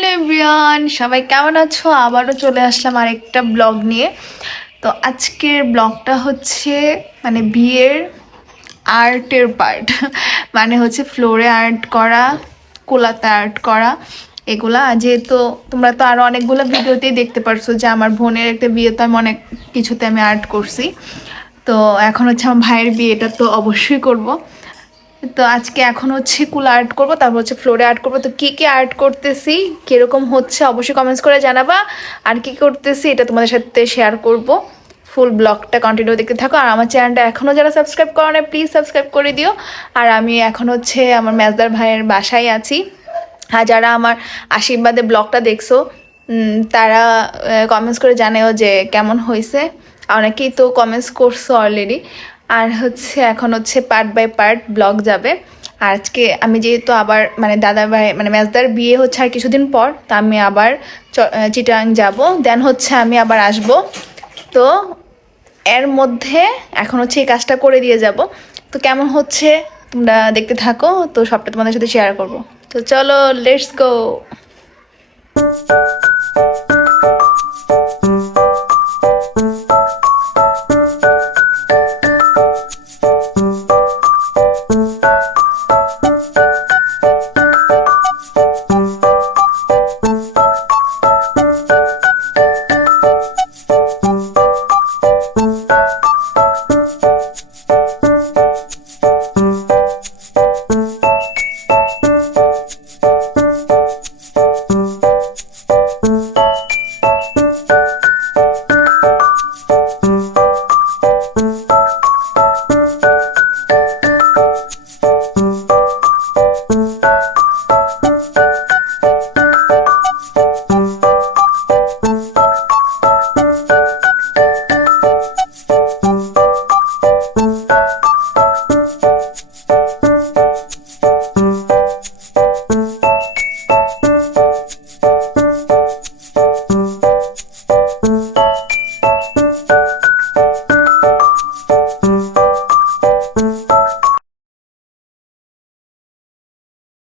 Hello everyone, সবাই কেমন আছো? আবারও চলে আসলাম আরেকটা ব্লগ নিয়ে। তো আজকের ব্লগটা হচ্ছে মানে বিয়ের আর্টের পার্ট মানে হচ্ছে ফ্লোরে আর্ট করা, কোলাতে আর্ট করা, এগুলা। যেহেতু তোমরা তো আরও অনেকগুলো ভিডিওতেই দেখতে পারছো যে আমার বোনের একটা বিয়েতে আমি অনেক কিছুতে আমি আর্ট করছি। তো এখন হচ্ছে আমার ভাইয়ের বিয়েটা তো অবশ্যই করব। তো আজকে এখন হচ্ছে কুলা আর্ট করবো, তারপর হচ্ছে ফ্লোরে আর্ট করবো। তো কী আর্ট করতেছি, কীরকম হচ্ছে অবশ্যই কমেন্টস করে জানাবা। আর কী করতেছি এটা তোমাদের সাথে শেয়ার করব। ফুল ব্লগটা কন্টিনিউ দেখতে থাকো। আর আমার চ্যানেলটা এখনও যারা সাবস্ক্রাইব করো না, প্লিজ সাবস্ক্রাইব করে দিও। আর আমি এখন হচ্ছে আমার মেজদার ভাইয়ের বাসায় আছি। আর যারা আমার আশীর্বাদে ব্লগটা দেখছো তারা কমেন্টস করে জানাও যে কেমন হয়েছে। অনেকেই তো কমেন্টস করছো অলরেডি। আর হচ্ছে এখন হচ্ছে পার্ট বাই পার্ট ব্লগ যাবে। আর আজকে আমি যেহেতু আবার মানে দাদা ভাই মানে মেজদার বিয়ে হচ্ছে আর কিছুদিন পর, তা আমি আবার চিটাগাং যাব, দেন হচ্ছে আমি আবার আসব। তো এর মধ্যে এখন হচ্ছে এই কাজটা করে দিয়ে যাব। তো কেমন হচ্ছে তোমরা দেখতে থাকো, তো সবটা তোমাদের সাথে শেয়ার করব। তো চলো, লেটস গো।